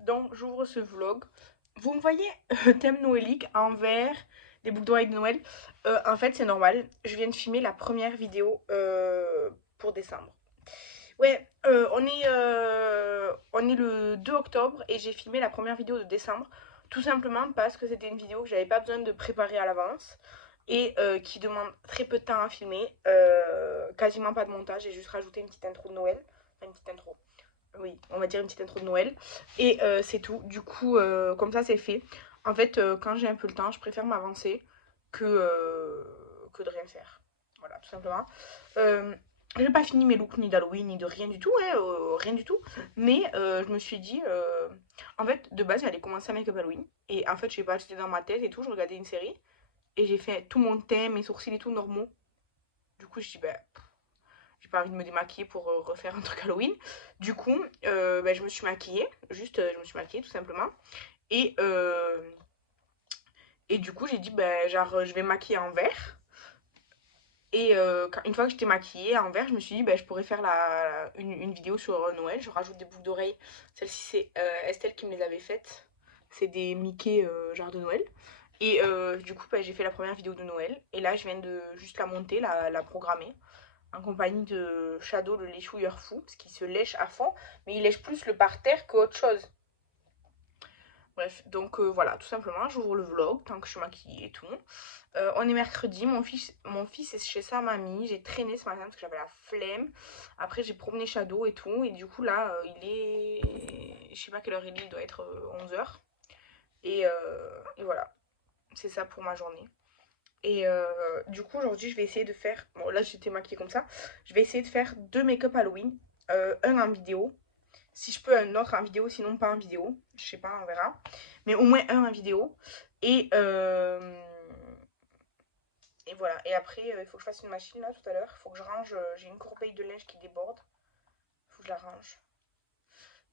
donc j'ouvre ce vlog. Vous me voyez thème noëlique en vert, des boucles d'oreilles de Noël. En fait, c'est normal. Je viens de filmer la première vidéo pour décembre. Ouais, on est le 2 octobre et j'ai filmé la première vidéo de décembre. Tout simplement parce que c'était une vidéo que j'avais pas besoin de préparer à l'avance et qui demande très peu de temps à filmer. Quasiment pas de montage. J'ai juste rajouté une petite intro de Noël. Enfin, une petite intro. Oui, on va dire une petite intro de Noël. Et c'est tout. Du coup, comme ça, c'est fait. En fait, quand j'ai un peu le temps, je préfère m'avancer que de rien faire. Voilà, tout simplement. J'ai pas fini mes looks ni d'Halloween ni de rien du tout, hein, rien du tout. Mais je me suis dit, en fait, de base, j'allais commencer à make-up Halloween. Et en fait, j'ai pas acheté dans ma tête et tout. Je regardais une série et j'ai fait tout mon teint, mes sourcils et tout normaux. Du coup, je dis, bah, j'ai pas envie de me démaquiller pour refaire un truc Halloween. Du coup, bah, je me suis maquillée, juste je me suis maquillée tout simplement. Et, euh, et du coup, j'ai dit, bah, genre, je vais me maquiller en vert. Et une fois que j'étais maquillée en vert, je me suis dit, bah, je pourrais faire une vidéo sur Noël. Je rajoute des boucles d'oreilles. Celle-ci, c'est Estelle qui me les avait faites. C'est des Mickey genre de Noël. Et du coup, bah, j'ai fait la première vidéo de Noël. Et là, je viens de juste la monter, la programmer en compagnie de Shadow, le léchouilleur fou, parce qu'il se lèche à fond, mais il lèche plus le parterre qu'autre chose. Bref, donc voilà, tout simplement, j'ouvre le vlog tant que je suis maquillée et tout. On est mercredi, mon fils est chez sa mamie, j'ai traîné ce matin parce que j'avais la flemme. Après, j'ai promené Shadow et tout, et du coup, là, il est. Je sais pas quelle heure il doit être 11 h. Et voilà, c'est ça pour ma journée. Et du coup, aujourd'hui, je vais essayer de faire. Bon, là, j'étais maquillée comme ça. Je vais essayer de faire deux make-up Halloween. Un en vidéo. Si je peux, un autre en vidéo, sinon pas en vidéo. Je sais pas, on verra. Mais au moins un en vidéo. Et, euh, et voilà. Et après, il faut que je fasse une machine là tout à l'heure. Il faut que je range. J'ai une corbeille de linge qui déborde. Il faut que je la range.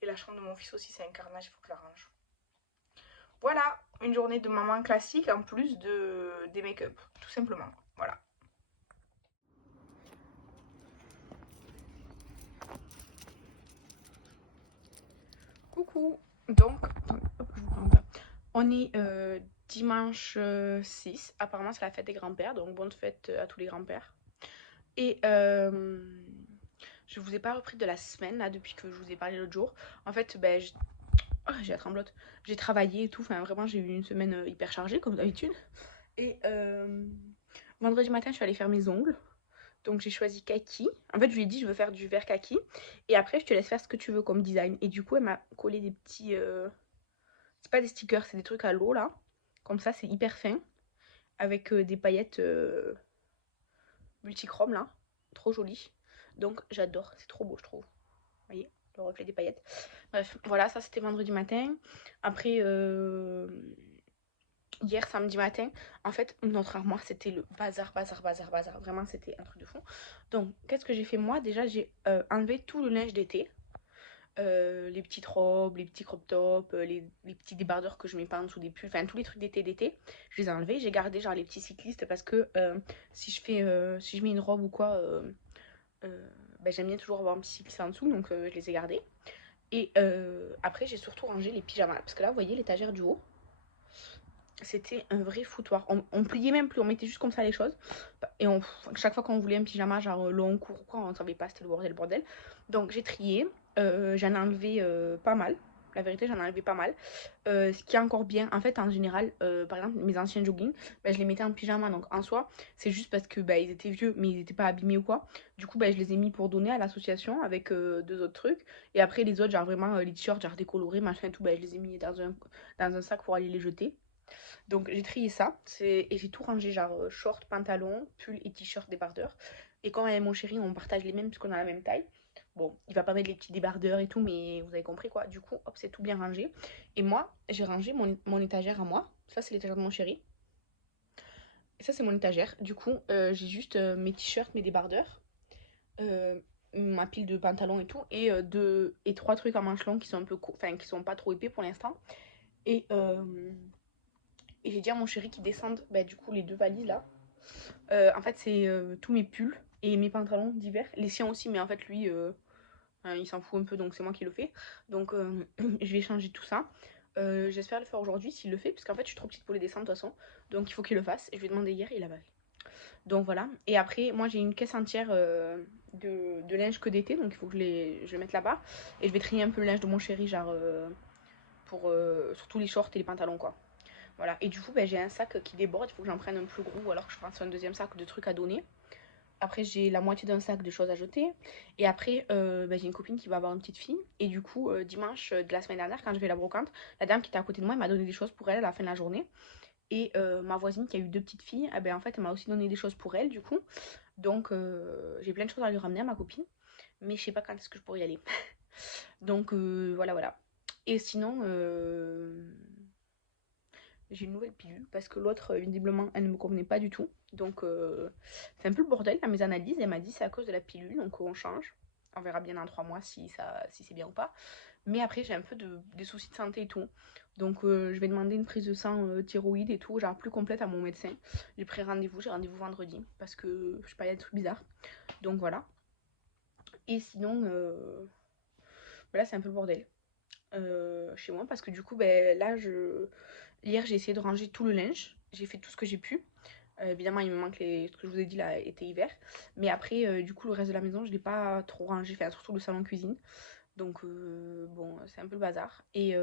Et la chambre de mon fils aussi, c'est un carnage. Il faut que je la range. Voilà, une journée de maman classique en plus des make-up. Tout simplement. Voilà. Coucou. Donc, on est dimanche 6. Apparemment, c'est la fête des grands-pères. Donc, bonne fête à tous les grands-pères. Et je vous ai pas repris de la semaine là depuis que je vous ai parlé l'autre jour. En fait, ben, oh, j'ai la tremblote. J'ai travaillé et tout. Enfin, vraiment, j'ai eu une semaine hyper chargée comme d'habitude. Et vendredi matin, je suis allée faire mes ongles. Donc j'ai choisi kaki. En fait, je lui ai dit je veux faire du vert kaki. Et après, je te laisse faire ce que tu veux comme design. Et du coup, elle m'a collé des petits. C'est pas des stickers, c'est des trucs à l'eau là. Comme ça, c'est hyper fin. Avec des paillettes multichrome là. Trop joli. Donc j'adore, c'est trop beau, je trouve. Vous voyez, le reflet des paillettes. Bref, voilà, ça c'était vendredi matin. Après, hier samedi matin, en fait, notre armoire c'était le bazar, bazar, bazar, bazar. Vraiment, c'était un truc de fou. Donc, qu'est-ce que j'ai fait moi? Déjà, j'ai enlevé tout le linge d'été. Les petites robes, les petits crop tops, les petits débardeurs que je mets pas en dessous des pulls, enfin tous les trucs d'été, je les ai enlevés. J'ai gardé genre les petits cyclistes parce que si je mets une robe ou quoi, ben, j'aime bien toujours avoir un petit cycliste en dessous, donc je les ai gardés. Et après, j'ai surtout rangé les pyjamas parce que là, vous voyez l'étagère du haut, c'était un vrai foutoir. On pliait même plus, on mettait juste comme ça les choses. Et chaque fois qu'on voulait un pyjama, genre long, court ou quoi, on savait pas, c'était le bordel, le bordel. Donc j'ai trié, j'en ai enlevé pas mal. La vérité, j'en ai enlevé pas mal. Ce qui est encore bien, en fait, en général, par exemple, mes anciens joggings, bah, je les mettais en pyjama. Donc en soi, c'est juste parce que bah, ils étaient vieux, mais ils n'étaient pas abîmés ou quoi. Du coup, bah, je les ai mis pour donner à l'association avec deux autres trucs. Et après, les autres, genre vraiment, les t-shirts, genre décolorés, machin et tout, bah, je les ai mis dans un sac pour aller les jeter. Donc j'ai trié ça et j'ai tout rangé, genre short, pantalon, pull et t-shirt débardeur. Et quand avec mon chéri, on partage les mêmes puisqu'on a la même taille. Bon, il va pas mettre les petits débardeurs et tout, mais vous avez compris quoi. Du coup, hop, c'est tout bien rangé. Et moi, j'ai rangé mon étagère à moi. Ça, c'est l'étagère de mon chéri. Et ça, c'est mon étagère. Du coup, j'ai juste mes t-shirts, mes débardeurs, euh, ma pile de pantalons et tout, et trois trucs à manches longues qui sont un peu, enfin, qui sont pas trop épais pour l'instant. Et et j'ai dit à mon chéri qu'il descende bah, du coup les deux valises là. En fait, c'est tous mes pulls et mes pantalons d'hiver. Les siens aussi, mais en fait, lui, il s'en fout un peu, donc c'est moi qui le fais. Donc je vais changer tout ça. J'espère le faire aujourd'hui s'il le fait, parce qu'en fait je suis trop petite pour les descendre de toute façon. Donc il faut qu'il le fasse. Et je lui ai demandé hier et il a pas fait. Donc voilà. Et après, moi j'ai une caisse entière de linge que d'été, donc il faut que je le mette là-bas. Et je vais trier un peu le linge de mon chéri, genre pour surtout les shorts et les pantalons quoi. Voilà. Et du coup, j'ai un sac qui déborde, il faut que j'en prenne un plus gros ou alors que je fasse un deuxième sac de trucs à donner. Après, j'ai la moitié d'un sac de choses à jeter. Et après, j'ai une copine qui va avoir une petite fille. Et du coup, dimanche de la semaine dernière, quand je vais à la brocante, la dame qui était à côté de moi, elle m'a donné des choses pour elle à la fin de la journée. Et ma voisine qui a eu 2 petites filles, en fait, elle m'a aussi donné des choses pour elle, du coup. Donc, j'ai plein de choses à lui ramener à ma copine. Mais je sais pas quand est-ce que je pourrais y aller. Donc, voilà, voilà. Et sinon, j'ai une nouvelle pilule parce que l'autre, visiblement, elle ne me convenait pas du tout. Donc, c'est un peu le bordel à mes analyses. Elle m'a dit c'est à cause de la pilule, donc on change. On verra bien dans 3 mois si c'est bien ou pas. Mais après, j'ai un peu des soucis de santé et tout. Donc, je vais demander une prise de sang thyroïde et tout, genre plus complète à mon médecin. J'ai rendez-vous vendredi parce que je sais pas, il y a des trucs bizarres. Donc, voilà. Et sinon, voilà, c'est un peu le bordel chez moi parce que du coup, là, hier, j'ai essayé de ranger tout le linge. J'ai fait tout ce que j'ai pu. Évidemment, il me manque ce que je vous ai dit là, été hiver. Mais après, du coup, le reste de la maison, je l'ai pas trop rangé, enfin, surtout le salon cuisine. Donc, bon, c'est un peu le bazar. Et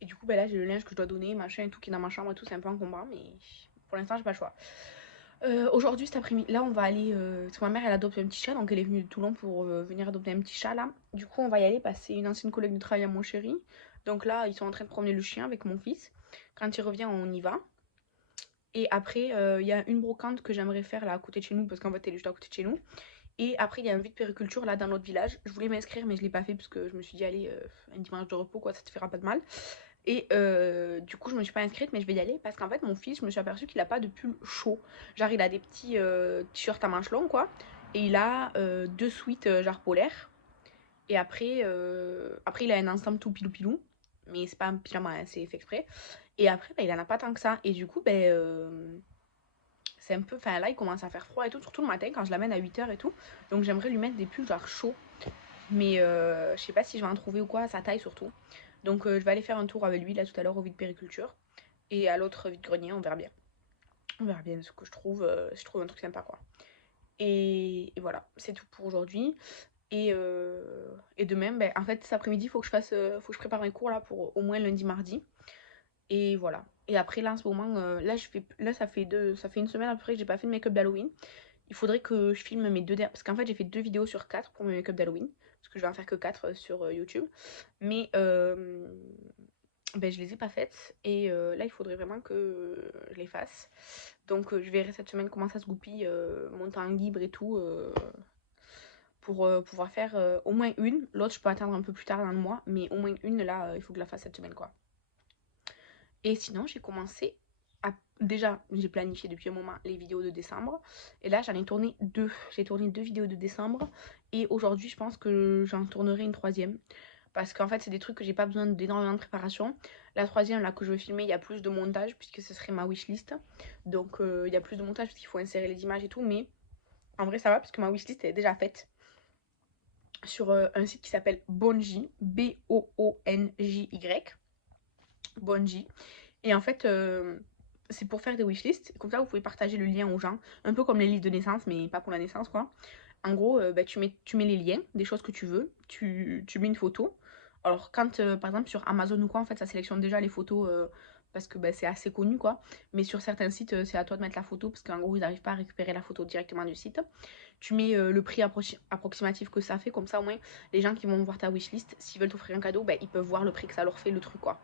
du coup, là, j'ai le linge que je dois donner, machin et tout qui est dans ma chambre et tout. C'est un peu encombrant, mais pour l'instant, j'ai pas le choix. Aujourd'hui, cet après-midi, là, on va aller. Parce que ma mère, elle adopte un petit chat, donc elle est venue de Toulon pour venir adopter un petit chat là. Du coup, on va y aller passer une ancienne collègue de travail à mon chéri. Donc là, ils sont en train de promener le chien avec mon fils. Quand il revient, on y va. Et après, il y a une brocante que j'aimerais faire là à côté de chez nous, parce qu'en fait, elle est juste à côté de chez nous. Et après, il y a un vide périculture là dans notre village. Je voulais m'inscrire, mais je l'ai pas fait parce que je me suis dit, allez, un dimanche de repos, quoi, ça te fera pas de mal. Et du coup, je me suis pas inscrite, mais je vais y aller parce qu'en fait, mon fils, je me suis aperçue qu'il a pas de pull chaud. Genre, il a des petits t-shirts à manches longues, quoi. Et il a 2 sweats, genre polaires. Et après, il a un ensemble tout pilou-pilou. Mais c'est pas un pyjama, hein, c'est fait exprès. Et après, il en a pas tant que ça. Et du coup, c'est un peu. Enfin, là, il commence à faire froid et tout, surtout le matin quand je l'amène à 8h et tout. Donc, j'aimerais lui mettre des pulls genre chauds. Mais je sais pas si je vais en trouver ou quoi, sa taille surtout. Donc je vais aller faire un tour avec lui là tout à l'heure au vide périculture. Et à l'autre vide grenier, on verra bien. On verra bien ce que je trouve, si je trouve un truc sympa quoi. Et voilà, c'est tout pour aujourd'hui. Et demain, en fait cet après-midi, il faut que faut que je prépare mes cours là pour au moins lundi, mardi. Et voilà. Et après là en ce moment, là ça fait une semaine à peu près que j'ai pas fait de make-up d'Halloween. Il faudrait que je filme mes deux dernières. Parce qu'en fait, j'ai fait 2 vidéos sur 4 pour mes make-up d'Halloween. Parce que je vais en faire que 4 sur YouTube. Mais je les ai pas faites. Et là, il faudrait vraiment que je les fasse. Donc, je verrai cette semaine comment ça se goupille, mon temps libre et tout. Pour pouvoir faire au moins une. L'autre, je peux attendre un peu plus tard dans le mois. Mais au moins une, là, il faut que je la fasse cette semaine, quoi. Et sinon, j'ai commencé à... Déjà, j'ai planifié depuis un moment les vidéos de décembre. Et là, j'en ai tourné 2. J'ai tourné 2 vidéos de décembre. Et aujourd'hui, je pense que j'en tournerai une troisième. Parce qu'en fait, c'est des trucs que j'ai pas besoin d'énormément de préparation. La troisième, là, que je vais filmer, il y a plus de montage, puisque ce serait ma wishlist. Donc, il y a plus de montage, parce qu'il faut insérer les images et tout. Mais en vrai, ça va, parce que ma wishlist est déjà faite sur un site qui s'appelle Bonji. B-O-O-N-J-Y. Bonji. Et en fait, c'est pour faire des wishlists. Comme ça, vous pouvez partager le lien aux gens. Un peu comme les livres de naissance, mais pas pour la naissance, quoi. En gros, tu mets les liens des choses que tu veux. Tu mets une photo. Alors, quand, par exemple, sur Amazon ou quoi, en fait, ça sélectionne déjà les photos parce que c'est assez connu, quoi. Mais sur certains sites, c'est à toi de mettre la photo parce qu'en gros, ils n'arrivent pas à récupérer la photo directement du site. Tu mets le prix approximatif que ça fait. Comme ça, au moins, les gens qui vont voir ta wishlist, s'ils veulent t'offrir un cadeau, ils peuvent voir le prix que ça leur fait, le truc, quoi.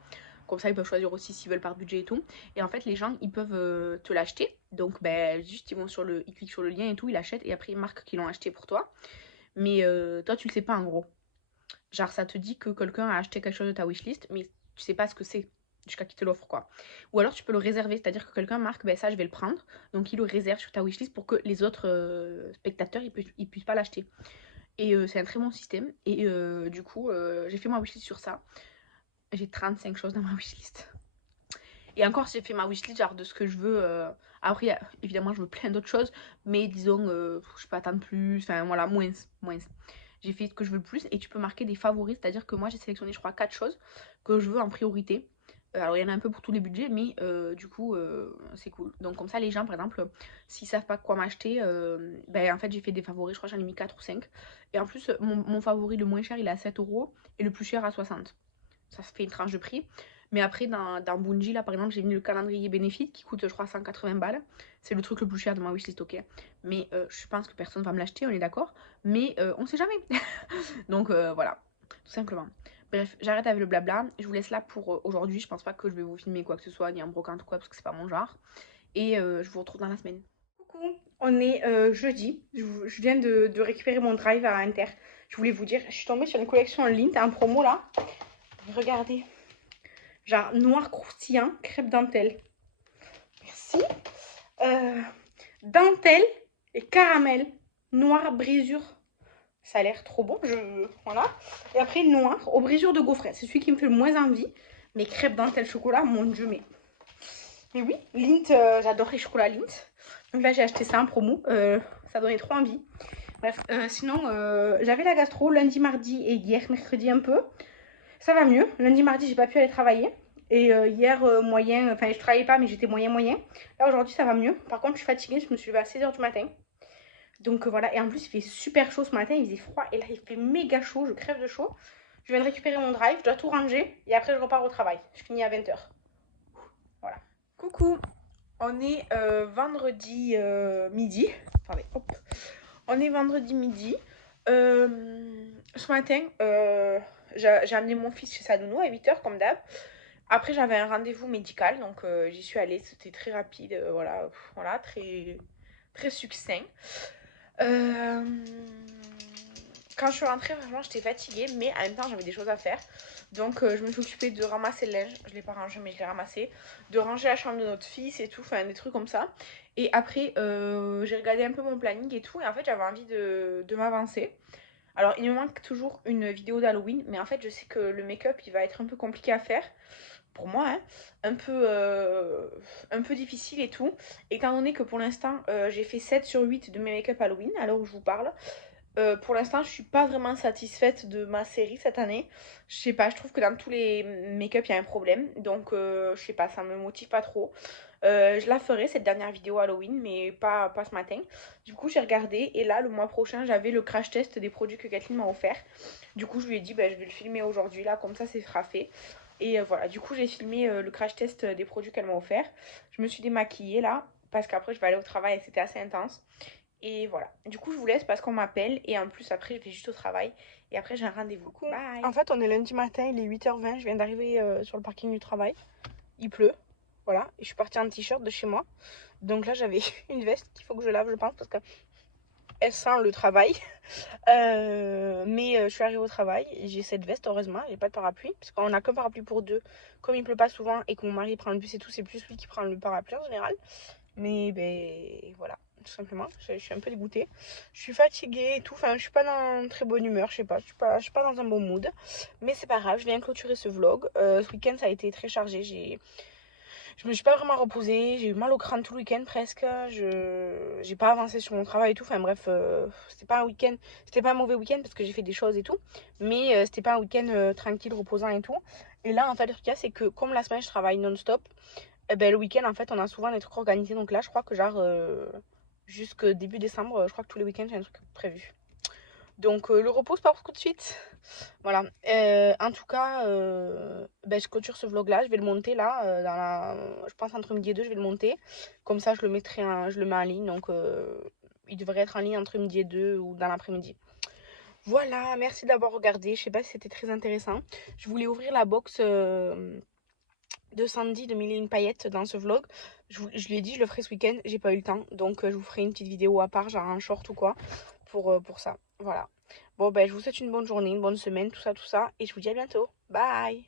Comme ça, ils peuvent choisir aussi s'ils veulent par budget et tout. Et en fait, les gens, ils peuvent te l'acheter. Donc, juste, ils cliquent sur le lien et tout, ils l'achètent. Et après, ils marquent qu'ils l'ont acheté pour toi. Mais toi, tu le sais pas, en gros. Genre, ça te dit que quelqu'un a acheté quelque chose de ta wishlist, mais tu sais pas ce que c'est jusqu'à qu'il te l'offre, quoi. Ou alors, tu peux le réserver. C'est-à-dire que quelqu'un marque, ça, je vais le prendre. Donc, il le réserve sur ta wishlist pour que les autres spectateurs, ils puissent pas l'acheter. Et c'est un très bon système. Et du coup, j'ai fait ma wishlist sur ça. J'ai 35 choses dans ma wishlist. Et encore, j'ai fait ma wishlist genre de ce que je veux. Après, évidemment, je veux plein d'autres choses, mais disons, je peux attendre plus, enfin voilà, moins, moins. J'ai fait ce que je veux le plus et tu peux marquer des favoris, c'est-à-dire que moi j'ai sélectionné, je crois, 4 choses que je veux en priorité. Alors il y en a un peu pour tous les budgets, mais du coup c'est cool. Donc comme ça les gens par exemple, s'ils savent pas quoi m'acheter, ben en fait j'ai fait des favoris, je crois que j'en ai mis 4 ou 5. Et en plus mon favori le moins cher il est à 7 € et le plus cher à 60. Ça se fait une tranche de prix. Mais après dans Bungie là par exemple j'ai mis le calendrier bénéfice qui coûte je crois 180 balles. C'est le truc le plus cher de ma wishlist, ok. Mais je pense que personne va me l'acheter, on est d'accord. Mais on sait jamais. Donc voilà, tout simplement. Bref, j'arrête avec le blabla. Je vous laisse là pour aujourd'hui. Je pense pas que je vais vous filmer quoi que ce soit, ni en brocante ou quoi, parce que c'est pas mon genre. Et je vous retrouve dans la semaine. Coucou, on est jeudi. Je viens de récupérer mon drive à Inter. Je voulais vous dire, je suis tombée sur une collection en ligne, t'as un promo là. Regardez. Genre noir croustillant, crêpe dentelle. Merci. Euh, Dentelle et caramel. Noir brisure. Ça a l'air trop bon. Voilà. Et après, noir aux brisures de gaufret. C'est celui qui me fait le moins envie. Mais crêpe dentelle chocolat, mon dieu, mais oui, Lindt, j'adore les chocolats Lindt. Donc là, j'ai acheté ça en promo. Ça donnait trop envie. Bref, sinon, j'avais la gastro lundi, mardi et hier, mercredi un peu. Ça va mieux. Lundi, mardi, j'ai pas pu aller travailler. Et hier, moyen, enfin, je travaillais pas, mais j'étais moyen. Là, aujourd'hui, ça va mieux. Par contre, je suis fatiguée. Je me suis levée à 6 h du matin. Donc voilà. Et en plus, il fait super chaud ce matin. Il faisait froid. Et là, il fait méga chaud. Je crève de chaud. Je viens de récupérer mon drive. Je dois tout ranger. Et après, je repars au travail. Je finis à 20 h. Voilà. Coucou. On est vendredi midi. Attendez, hop. On est vendredi midi. Ce matin, j'ai amené mon fils chez sa nounou à 8 h comme d'hab. Après, j'avais un rendez-vous médical, donc j'y suis allée. C'était très rapide, voilà, très, très succinct. Quand je suis rentrée, vraiment, j'étais fatiguée, mais en même temps, j'avais des choses à faire. Donc, je me suis occupée de ramasser le linge. Je ne l'ai pas rangé, mais je l'ai ramassé. De ranger la chambre de notre fils et tout, enfin, des trucs comme ça. Et après, j'ai regardé un peu mon planning et tout. Et en fait, j'avais envie de m'avancer. Alors, il me manque toujours une vidéo d'Halloween, mais en fait, je sais que le make-up, il va être un peu compliqué à faire. Pour moi, hein, un peu difficile et tout. Étant donné que pour l'instant, j'ai fait 7 sur 8 de mes make-up Halloween, à l'heure où je vous parle. Pour l'instant, je suis pas vraiment satisfaite de ma série cette année. Je sais pas, je trouve que dans tous les make-up, il y a un problème. Donc, je sais pas, ça me motive pas trop. Je la ferai cette dernière vidéo Halloween, mais pas ce matin. Du coup, j'ai regardé et là, le mois prochain, j'avais le crash test des produits que Kathleen m'a offert. Du coup, je lui ai dit, bah, je vais le filmer aujourd'hui, là, comme ça, c'est sera fait. Et voilà, du coup, j'ai filmé le crash test des produits qu'elle m'a offert. Je me suis démaquillée là, parce qu'après, je vais aller au travail et c'était assez intense. Et voilà. Du coup, je vous laisse parce qu'on m'appelle. Et en plus, après, je vais juste au travail. Et après, j'ai un rendez-vous. Coucou. Bye. En fait, on est lundi matin, il est 8 h 20. Je viens d'arriver sur le parking du travail. Il pleut. Voilà. Et je suis partie en t-shirt de chez moi. Donc là, j'avais une veste qu'il faut que je lave, je pense, parce qu'elle sent le travail. Mais je suis arrivée au travail. J'ai cette veste, heureusement. J'ai pas de parapluie. Parce qu'on a qu'un parapluie pour deux. Comme il pleut pas souvent et que mon mari prend le bus et tout, c'est plus lui qui prend le parapluie en général. Mais ben voilà, tout simplement. Je suis un peu dégoûtée. Je suis fatiguée et tout. Enfin, je suis pas dans une très bonne humeur. Je sais pas. Je suis pas dans un bon mood. Mais c'est pas grave. Je viens clôturer ce vlog. Ce week-end, ça a été très chargé. Je me suis pas vraiment reposée. J'ai eu mal au crâne tout le week-end presque. J'ai pas avancé sur mon travail et tout. Enfin bref, c'était pas un week-end. C'était pas un mauvais week-end parce que j'ai fait des choses et tout. Mais c'était pas un week-end tranquille, reposant et tout. Et là, en fait, le truc, c'est que comme la semaine, je travaille non-stop. Eh ben, le week-end, en fait, on a souvent des trucs organisés. Donc là, je crois que genre, jusque début décembre, je crois que tous les week-ends, j'ai un truc prévu. Donc le repos, c'est pas pour tout de suite. Voilà. En tout cas, ben, je clôture ce vlog-là. Je vais le monter là. Je pense entre midi et deux, je vais le monter. Comme ça, je le mets en ligne. Donc il devrait être en ligne entre midi et deux ou dans l'après-midi. Voilà, merci d'avoir regardé. Je sais pas si c'était très intéressant. Je voulais ouvrir la box de Sandy de Mille et une paillettes dans ce vlog. Je lui ai dit je le ferai ce week-end, j'ai pas eu le temps, donc je vous ferai une petite vidéo à part, genre un short ou quoi, pour ça. Voilà. Bon ben je vous souhaite une bonne journée, une bonne semaine, tout ça, et je vous dis à bientôt. Bye.